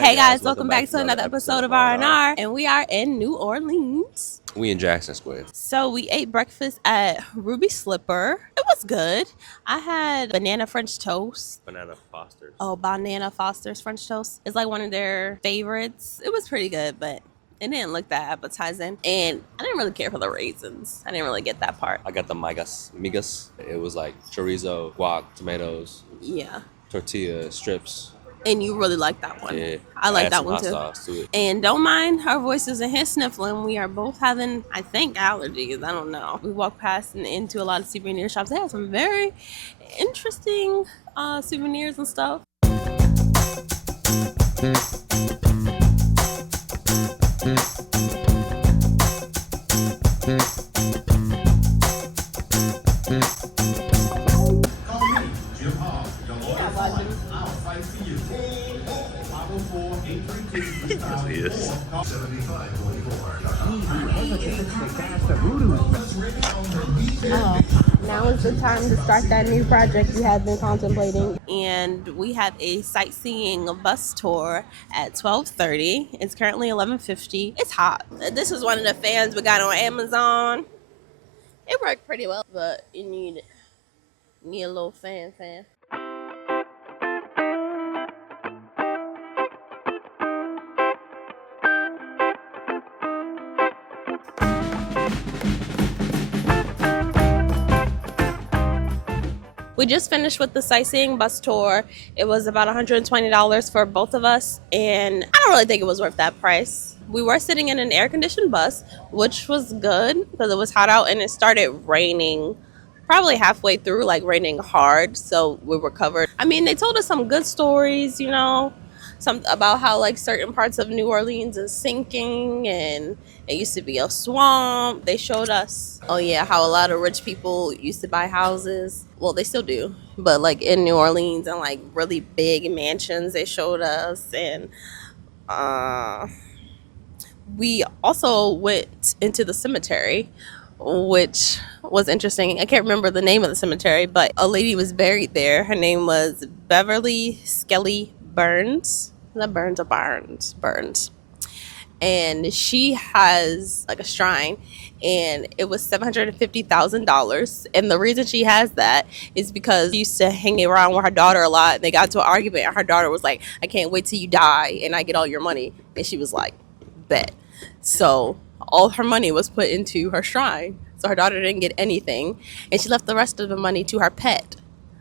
Hey guys, welcome back to another episode of R&R, and we are in New Orleans. We in Jackson Square. So we ate breakfast at Ruby Slipper. It was good. I had banana French toast. Banana Foster's. Oh, Banana Foster's French toast. It's like one of their favorites. It was pretty good, but it didn't look that appetizing. And I didn't really care for the raisins. I didn't really get that part. I got the migas. It was like chorizo, guac, tomatoes, Yeah. tortilla, strips. And you really like that one. Yeah. I like Add that some one hot too. sauce to it. And don't mind our voices and his sniffling. We are both having, I think, allergies. I don't know. We walked past and into a lot of souvenir shops. They have some very interesting souvenirs and stuff. Now is the time to start that new project you have been contemplating. And we have a sightseeing bus tour at 12:30. It's currently 11:50. It's hot. This is one of the fans we got on Amazon. It worked pretty well, but you need a little fan. We just finished with the sightseeing bus tour. It was about $120 for both of us, and I don't really think it was worth that price. We were sitting in an air-conditioned bus, which was good because it was hot out, and it started raining probably halfway through, like raining hard, so we were covered. I mean, they told us some good stories, some about how like certain parts of New Orleans is sinking and it used to be a swamp. They showed us, how a lot of rich people used to buy houses. Well, they still do, but like in New Orleans and like really big mansions they showed us. And we also went into the cemetery, which was interesting. I can't remember the name of the cemetery, but a lady was buried there. Her name was Beverly Skelly Burns. Not Burns or Barnes? Burns. And she has like a shrine, and it was $750,000. And the reason she has that is because she used to hang around with her daughter a lot, and they got into an argument, and her daughter was like, I can't wait till you die and I get all your money. And she was like, bet. So all her money was put into her shrine, so her daughter didn't get anything, and she left the rest of the money to her pet,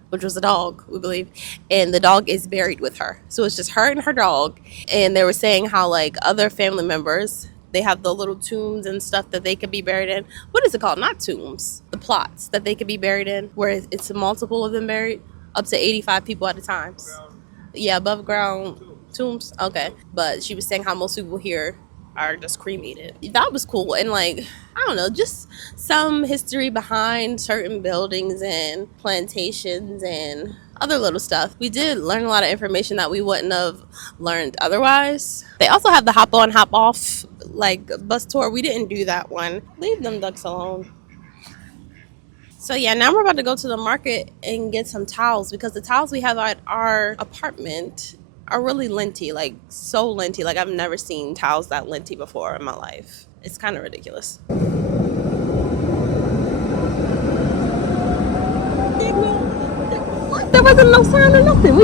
which was a dog, we believe, and the dog is buried with her. So it's just her and her dog. And they were saying how like other family members, they have the little tombs and stuff that they could be buried in. What is it called? Not tombs, the plots that they could be buried in, where it's a multiple of them buried, up to 85 people at a time. Yeah, above ground tombs. Okay, but she was saying how most people here are just cremated. That was cool. And like, I don't know, just some history behind certain buildings and plantations and other little stuff. We did learn a lot of information that we wouldn't have learned otherwise. They also have the hop on, hop off like bus tour. We didn't do that one. Leave them ducks alone. So yeah, now we're about to go to the market and get some towels, because the towels we have at our apartment are really linty, like so linty. Like I've never seen towels that linty before in my life. It's kind of ridiculous. What? There wasn't no sound or nothing.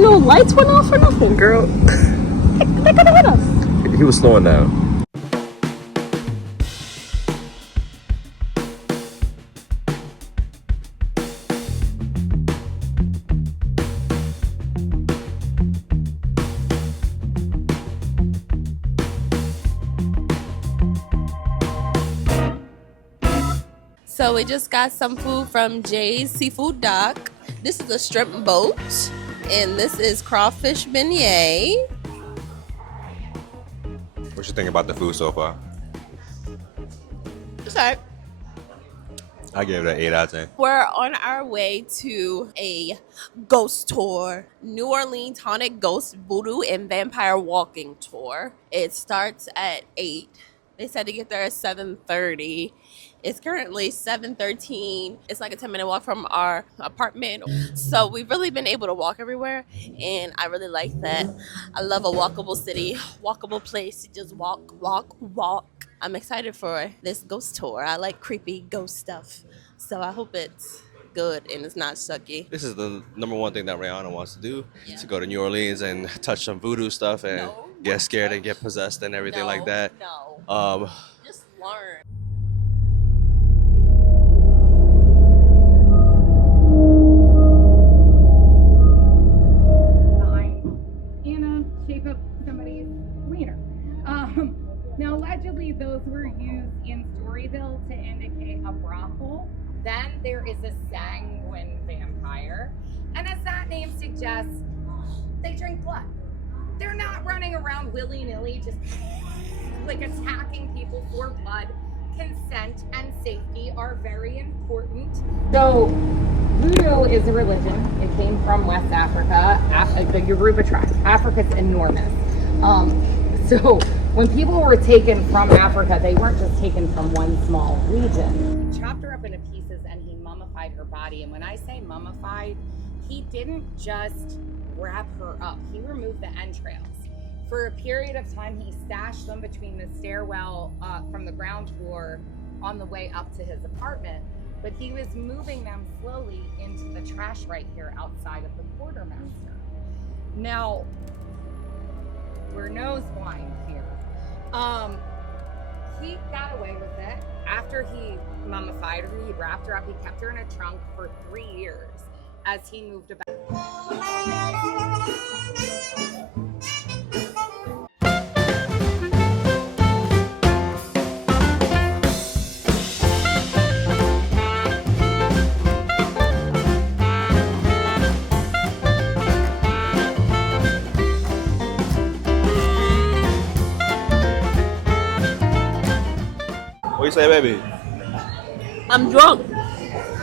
No lights went off or nothing. Girl. They could have hit us. He was slowing down. So we just got some food from Jay's Seafood Dock. This is a shrimp boat, and this is crawfish beignet. What you think about the food so far? It's alright. I gave it an 8 out of 10. We're on our way to a ghost tour. New Orleans Haunted Ghost Voodoo and Vampire Walking Tour. It starts at 8. They said to get there at 7:30. It's currently 7:13. It's like a 10-minute walk from our apartment. So we've really been able to walk everywhere, and I really like that. I love a walkable city, walkable place to just walk, walk, walk. I'm excited for this ghost tour. I like creepy ghost stuff. So I hope it's good and it's not sucky. This is the number one thing that Rihanna wants to do, Yeah. to go to New Orleans and touch some voodoo stuff and No, get not scared and touch. get possessed and everything No, like that. no. Um, Just learn. In a shape of somebody's wiener. Now, allegedly, those were used in Storyville to indicate a brothel. Then there is a sanguine vampire. And as that name suggests, they drink blood. They're not running around willy-nilly, just like attacking people for blood. Consent and safety are very important. So, voodoo is a religion. It came from West Africa, the Yoruba tribe. Africa's enormous. So when people were taken from Africa, they weren't just taken from one small region. He chopped her up into pieces and he mummified her body. And when I say mummified, he didn't just wrap her up. He removed the entrails. For a period of time, he stashed them between the stairwell from the ground floor on the way up to his apartment. But he was moving them slowly into the trash right here outside of the quartermaster. Now, we're nose blind here. He got away with it. After he mummified her, he wrapped her up, he kept her in a trunk for 3 years as he moved about. what you say, baby? I'm drunk.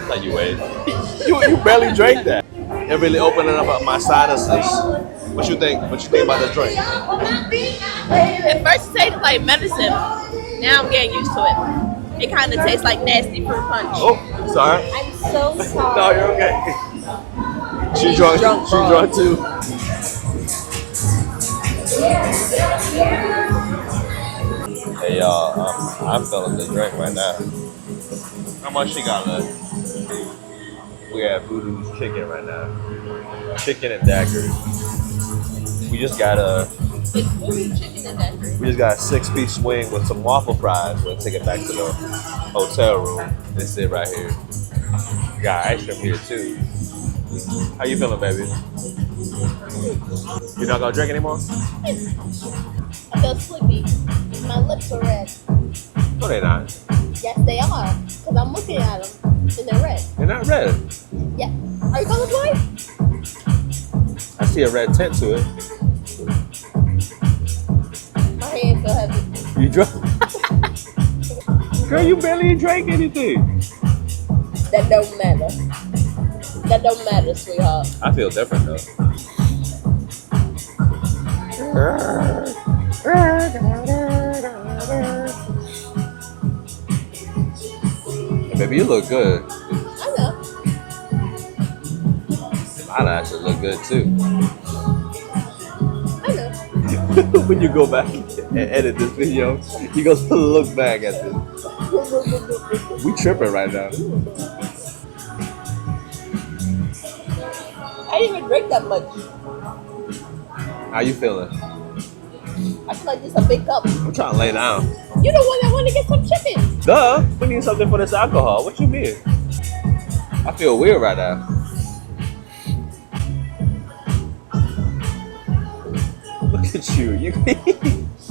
Like you wait. You barely drank that. It really opening up my sinuses. What you think? What you think about the drink? At first it tasted like medicine. Now I'm getting used to it. It kind of tastes like nasty fruit punch. Oh, sorry. I'm so sorry. No, you're okay. She drunk. She drunk too. Hey y'all, I'm feeling the drink right now. How much she got left? We have Voodoo's chicken right now. Chicken and daiquiris. We just got a It's voodoo chicken and daiquiri. We just got a 6-piece swing with some waffle fries. We'll take it back to the hotel room and sit right here. We got ice cream here too. How you feeling, baby? You not gonna drink anymore? I feel sleepy. My lips are red. No, they're not. Yes, they are. Because I'm looking at them and they're red. They're not red. Yeah. Are you colorblind? I see a red tint to it. My hands feel heavy. You drunk? Girl, you barely drank anything. That don't matter. That don't matter, sweetheart. I feel different though. Baby, you look good. I know. I'd actually look good too. I know. When you go back and edit this video, you go look back at this. We tripping right now. I didn't even drink that much. How you feeling? I feel like this is a big cup. I'm trying to lay down. You the one that want to get some chicken. Duh, we need something for this alcohol. What you mean? I feel weird right now. Look at you.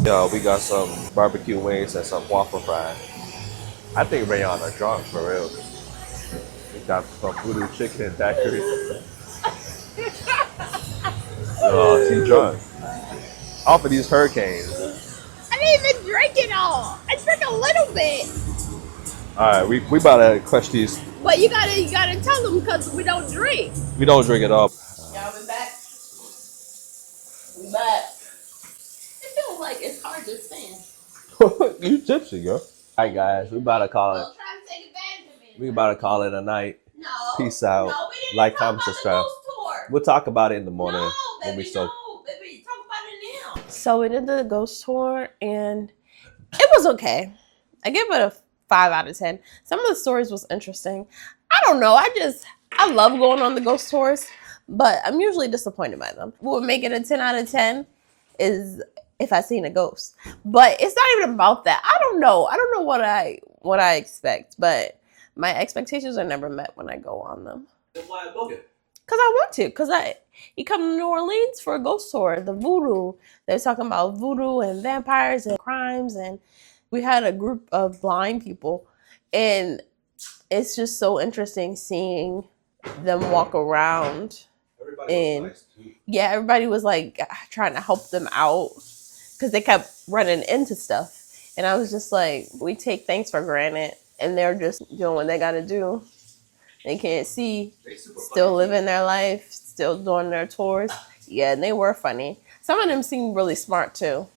Yo, we got some barbecue wings and some waffle fries. I think Rihanna drunk for real. We got some voodoo chicken and daiquiris. Oh, she's drunk. Off of these hurricanes. I didn't even drink it all. I drank a little bit. All right, we about to crush these. But you gotta tell them because we don't drink. We don't drink it all. Y'all we back? We back. It feels like it's hard to stand. You tipsy, girl. All right, guys, we about to call it. We about to call it a night. No. Peace out. No, like, comment, subscribe. We'll talk about it in the morning when we start. Baby, talk about it now. So we did the ghost tour, and it was okay. I give it a 5 out of 10. Some of the stories was interesting. I don't know. I love going on the ghost tours, but I'm usually disappointed by them. What would make it a 10 out of 10 is if I seen a ghost. But it's not even about that. I don't know. I don't know what I expect, but my expectations are never met when I go on them. Why book it? Because I want to. Because you come to New Orleans for a ghost tour, the voodoo. They're talking about voodoo and vampires and crimes, and we had a group of blind people, and it's just so interesting seeing them walk around. And yeah, everybody was like trying to help them out because they kept running into stuff, and I was just like, we take things for granted, and they're just doing what they got to do. They can't see, still living their life, still doing their tours. Yeah, and they were funny. Some of them seemed really smart too.